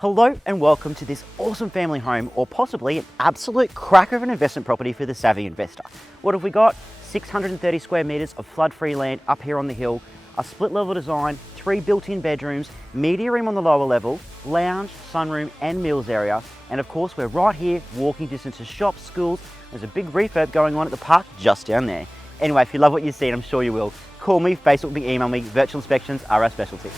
Hello and welcome to this awesome family home, or possibly an absolute cracker of an investment property for the savvy investor. What have we got? 630 square meters of flood-free land up here on the hill, a split level design, 3 built-in bedrooms, media room on the lower level, lounge, sunroom and meals area. And of course we're right here, walking distance to shops, schools. There's a big refurb going on at the park just down there. Anyway, if you love what you see, and I'm sure you will, call me, Facebook me, email me. Virtual inspections are our specialty.